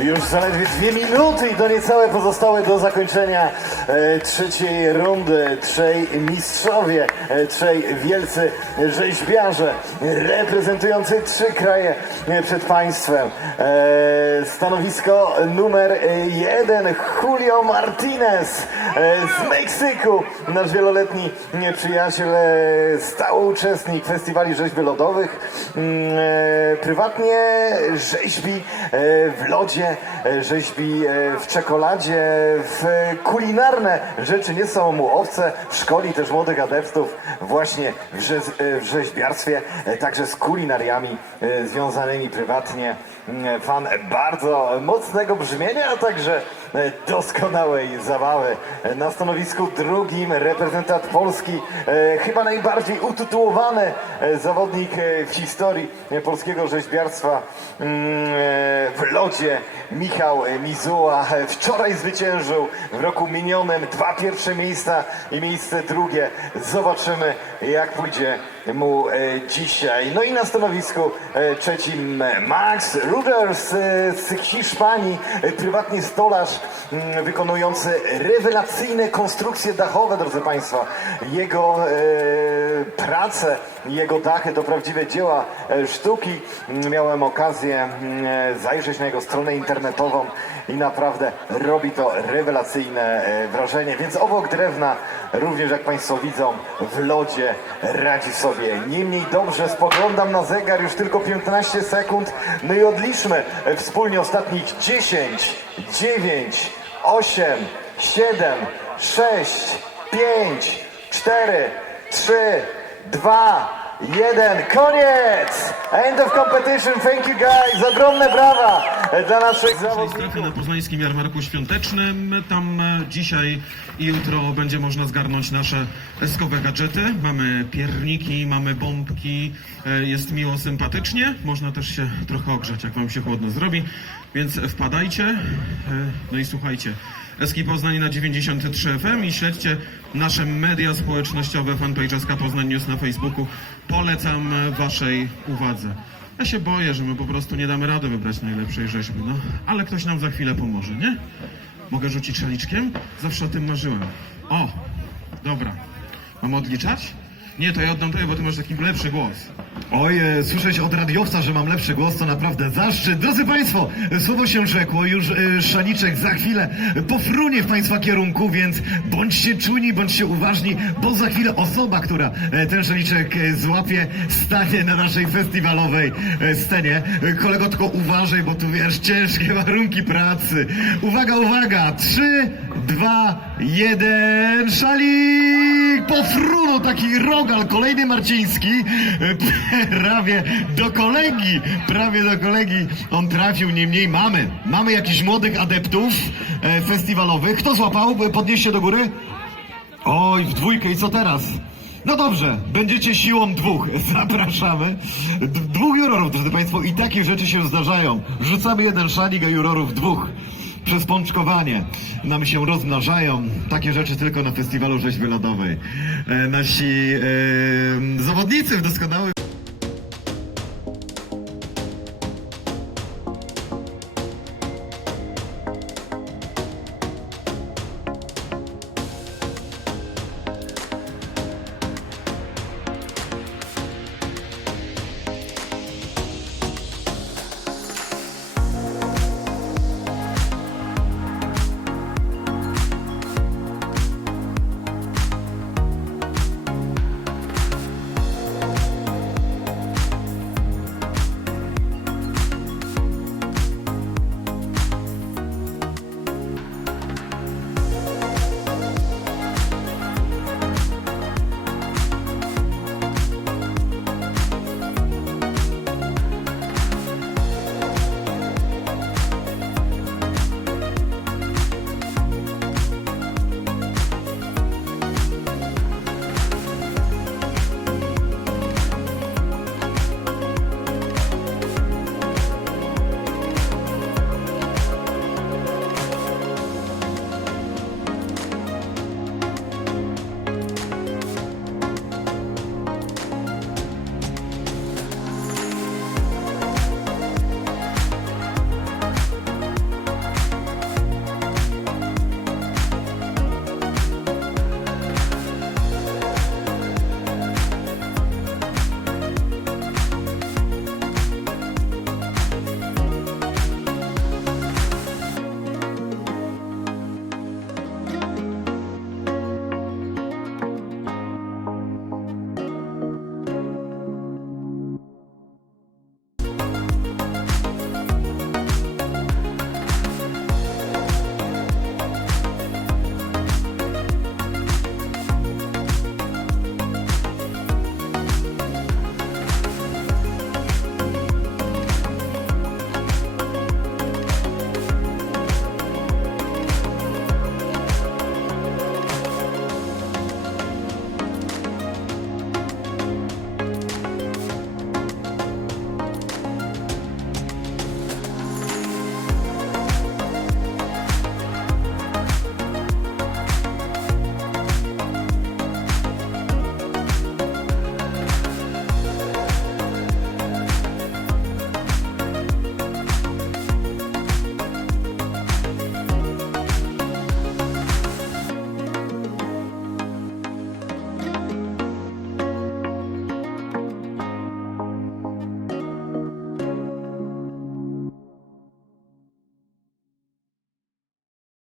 Już zaledwie dwie minuty i to niecałe pozostałe do zakończenia trzeciej rundy. Trzej mistrzowie, e, trzej wielcy rzeźbiarze reprezentujący trzy kraje e, przed państwem. E, stanowisko numer e, jeden Julio Martinez e, z Meksyku. Nasz wieloletni e, przyjaciel, e, stały uczestnik festiwali rzeźby lodowych. Mm, e, Prywatnie rzeźbi e, w lodzie, e, rzeźbi e, w czekoladzie, w kulinarne rzeczy nie są mu obce. Szkoli też młodych adeptów właśnie w, rzez, e, w rzeźbiarstwie, e, także z kulinariami e, związanymi prywatnie. Mm, Fan bardzo mocnego brzmienia, a także doskonałej zabawy. Na stanowisku drugim reprezentant Polski, e, chyba najbardziej utytułowany e, zawodnik e, w historii polskiego rzeźbiarstwa mm, w lodzie, Michał Mizuła. Wczoraj zwyciężył w roku minionym dwa pierwsze miejsca i miejsce drugie. Zobaczymy jak pójdzie mu e, dzisiaj. No i na stanowisku e, trzecim e, Max Ruders z Hiszpanii, prywatnie stolarz mm, wykonujący rewelacyjne konstrukcje dachowe, drodzy Państwo. Jego prace, jego dachy to prawdziwe dzieła e, sztuki. Miałem okazję mm, e, zajrzeć na jego stronę internetową i naprawdę robi to rewelacyjne e, wrażenie. Więc obok drewna, również jak Państwo widzą, w lodzie radzi sobie. Niemniej dobrze, spoglądam na zegar, już tylko 15 sekund. No i odliczmy wspólnie ostatnich 10, 9, 8, 7, 6, 5, 4, 3, 2, 1. Koniec! End of competition. Thank you guys. Ogromne brawa dla naszych zawodników. na poznańskim jarmarku świątecznym. Tam e, dzisiaj i jutro będzie można zgarnąć nasze eskowe gadżety. Mamy pierniki, mamy bombki, e, jest miło, sympatycznie. Można też się trochę ogrzać, jak wam się chłodno zrobi. Więc wpadajcie, e, no i słuchajcie. Eski Poznań na 93 FM i śledźcie nasze media społecznościowe, fanpage SK Poznań News na Facebooku. Polecam waszej uwadze. Ja się boję, że my po prostu nie damy rady wybrać najlepszej rzeźby, no. Ale ktoś nam za chwilę pomoże, nie? Mogę rzucić szaliczkiem? Zawsze o tym marzyłem. O, dobra. Mam odliczać? Nie, to ja oddam tobie, bo ty masz taki lepszy głos. Oj, e, słyszeć od radiowca, że mam lepszy głos, to naprawdę zaszczyt. Drodzy Państwo, słowo się rzekło, już e, szaliczek za chwilę pofrunie w Państwa kierunku, więc bądźcie czujni, bądźcie uważni, bo za chwilę osoba, która e, ten szaliczek e, złapie, stanie na naszej festiwalowej e, scenie. Kolego, tylko uważaj, bo tu wiesz, ciężkie warunki pracy. Uwaga, uwaga! Trzy, dwa, jeden, szalik! Pofrunął taki rogal, kolejny Marciński, prawie do kolegi, prawie do kolegi on trafił, niemniej mamy, mamy jakichś młodych adeptów e, festiwalowych. Kto złapał? Podnieście do góry? Oj, w dwójkę i co teraz? No dobrze, będziecie siłą dwóch. Zapraszamy. D- dwóch jurorów, drodzy Państwo, i takie rzeczy się zdarzają. Rzucamy jeden szalik, a jurorów dwóch. Przez pączkowanie nam się rozmnażają. Takie rzeczy tylko na festiwalu rzeźby lodowej. E, nasi e, zawodnicy w doskonałym...